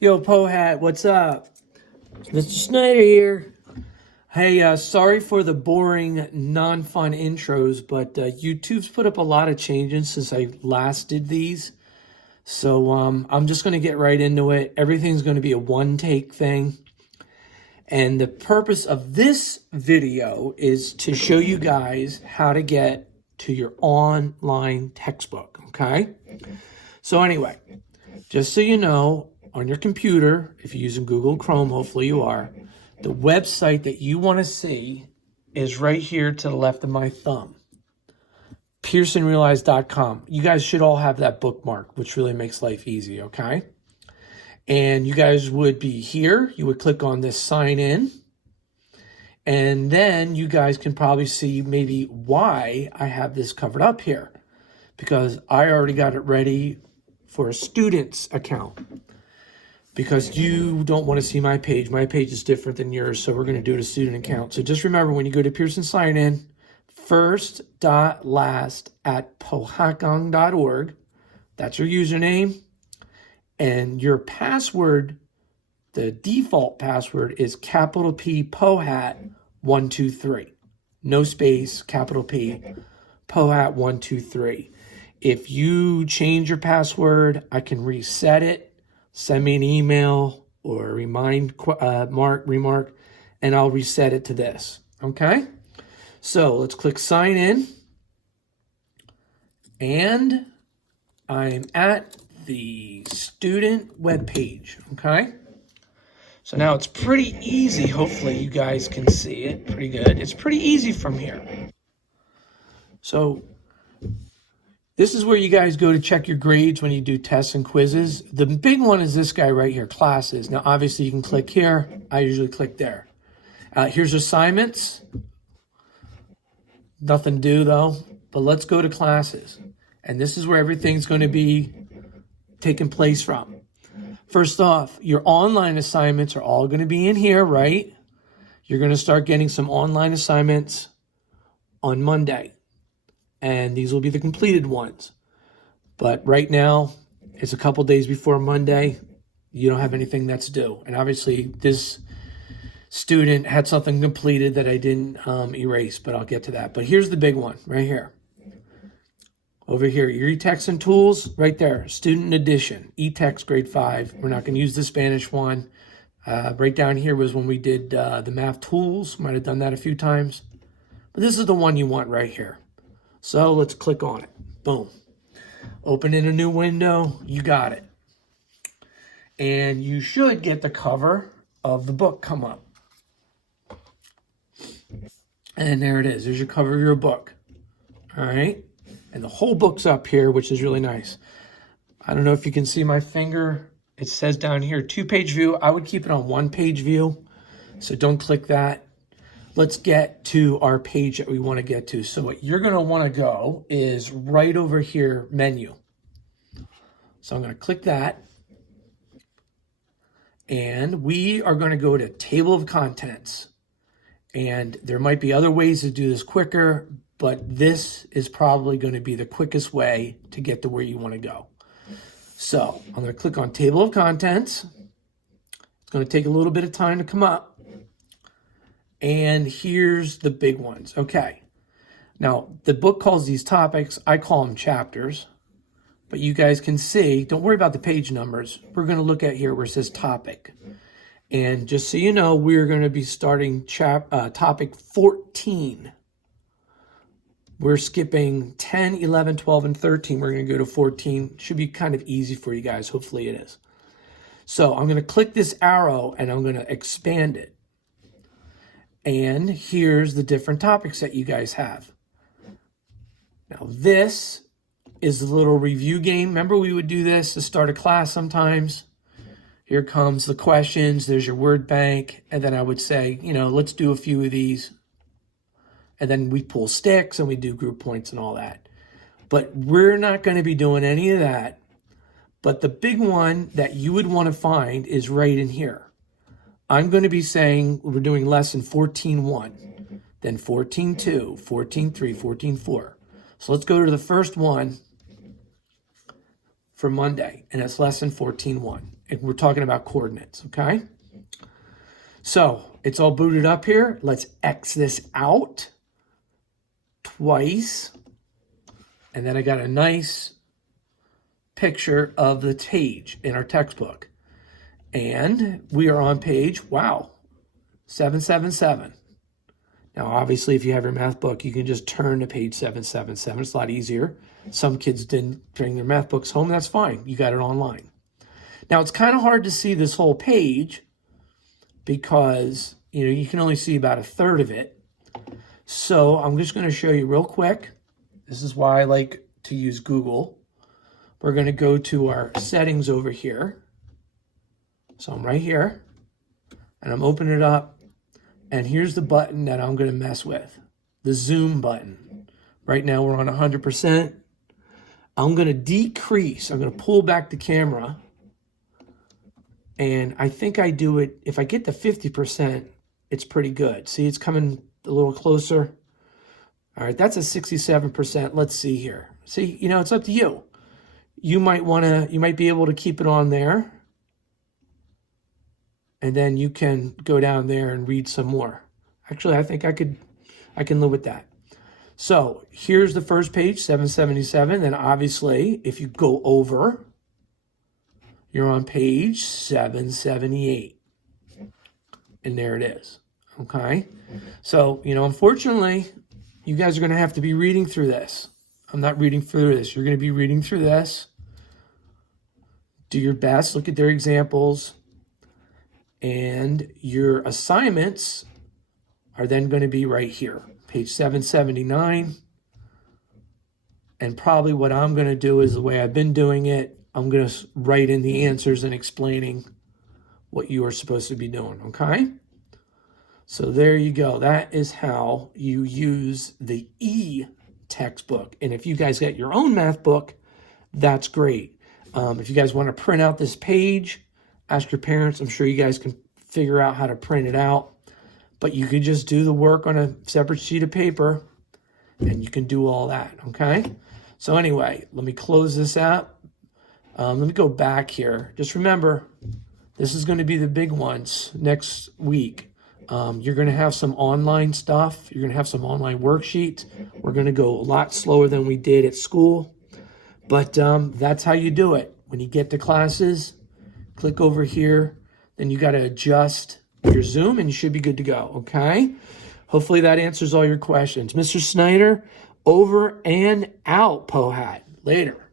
Yo, Pohat, what's up? Mr. Snyder here. Hey, sorry for the boring, non-fun intros, but YouTube's put up a lot of changes since I last did these. So I'm just going to get right into it. Everything's going to be a one-take thing. And the purpose of this video is to show you guys how to get to your online textbook, okay? So anyway, just so you know, on your computer, if you're using Google Chrome, hopefully you are, the website that you want to see is right here to the left of my thumb, pearsonrealized.com. You guys should all have that bookmark, which really makes life easy, okay? And you guys would be here. You would click on this sign in. And then you guys can probably see maybe why I have this covered up here, because I already got it ready for a student's account. Because you don't want to see my page. My page is different than yours, so we're going to do it a student account. So just remember, when you go to Pearson sign in, first.last@pohakong.org. That's your username. And your password, the default password, is capital P Pohat 123. No space, capital P Pohat 123. If you change your password, I can reset it. Send me an email or a remark, and I'll reset it to this, okay? So let's click sign in, and I'm at the student webpage, okay? So now it's pretty easy. Hopefully you guys can see it pretty good. It's pretty easy from here. So this is where you guys go to check your grades when you do tests and quizzes. The big one is this guy right here, classes. Now, obviously, you can click here. I usually click there. Here's assignments. Nothing to do, though. But let's go to classes. And this is where everything's going to be taking place from. First off, your online assignments are all going to be in here, right? You're going to start getting some online assignments on Monday. And these will be the completed ones. But right now, it's a couple days before Monday. You don't have anything that's due. And obviously, this student had something completed that I didn't erase, but I'll get to that. But here's the big one right here. Over here, your eText and tools, right there, student edition, eText grade 5. We're not going to use the Spanish one. Right down here was when we did the math tools. Might have done that a few times. But this is the one you want right here. So let's click on it. Boom. Open in a new window. You got it. And you should get the cover of the book come up. And there it is. There's your cover of your book. All right. And the whole book's up here, which is really nice. I don't know if you can see my finger. It says down here, 2-page view. I would keep it on 1-page view. So don't click that. Let's get to our page that we want to get to. So what you're going to want to go is right over here, menu. So I'm going to click that. And we are going to go to table of contents. And there might be other ways to do this quicker, but this is probably going to be the quickest way to get to where you want to go. So I'm going to click on table of contents. It's going to take a little bit of time to come up. And here's the big ones. Okay. Now, the book calls these topics. I call them chapters. But you guys can see, don't worry about the page numbers. We're going to look at here where it says topic. And just so you know, we're going to be starting topic 14. We're skipping 10, 11, 12, and 13. We're going to go to 14. Should be kind of easy for you guys. Hopefully it is. So I'm going to click this arrow and I'm going to expand it. And here's the different topics that you guys have. Now this is a little review game. Remember we would do this to start a class sometimes. Here comes the questions. There's your word bank. And then I would say, let's do a few of these. And then we pull sticks and we do group points and all that. But we're not going to be doing any of that. But the big one that you would want to find is right in here. I'm going to be saying we're doing lesson 14.1, then 14.2, 14.3, 14.4. So let's go to the first one for Monday, and it's lesson 14.1. and we're talking about coordinates, okay? So it's all booted up here. Let's X this out twice. And then I got a nice picture of the page in our textbook. And we are on page, wow, 777. Now, obviously, if you have your math book, you can just turn to page 777. It's a lot easier. Some kids didn't bring their math books home. That's fine. You got it online. Now, it's kind of hard to see this whole page because, you can only see about a third of it. So I'm just going to show you real quick. This is why I like to use Google. We're going to go to our settings over here. So I'm right here, and I'm opening it up, and here's the button that I'm going to mess with, the zoom button. Right now we're on 100%. I'm going to decrease. I'm going to pull back the camera, and I think I do it, if I get to 50%, it's pretty good. See, it's coming a little closer. All right, that's a 67%. Let's see here. See, it's up to you. You might be able to keep it on there. And then you can go down there and read some more. Actually, I think I can live with that. So here's the first page, 777. Then obviously, if you go over, you're on page 778. And there it is. Okay. So, unfortunately, you guys are going to have to be reading through this. I'm not reading through this. You're going to be reading through this. Do your best. Look at their examples. And your assignments are then going to be right here, page 779. And probably what I'm going to do is the way I've been doing it. I'm going to write in the answers and explaining what you are supposed to be doing, okay? So there you go. That is how you use the e-textbook. And if you guys got your own math book, that's great. If you guys want to print out this page, ask your parents. I'm sure you guys can figure out how to print it out. But you can just do the work on a separate sheet of paper, and you can do all that, okay? So anyway, let me close this out. Let me go back here. Just remember, this is going to be the big ones next week. You're going to have some online stuff. You're going to have some online worksheets. We're going to go a lot slower than we did at school. But that's how you do it. When you get to classes, click over here. Then you got to adjust your Zoom, and you should be good to go, okay? Hopefully that answers all your questions. Mr. Snyder, over and out, Pohat. Later.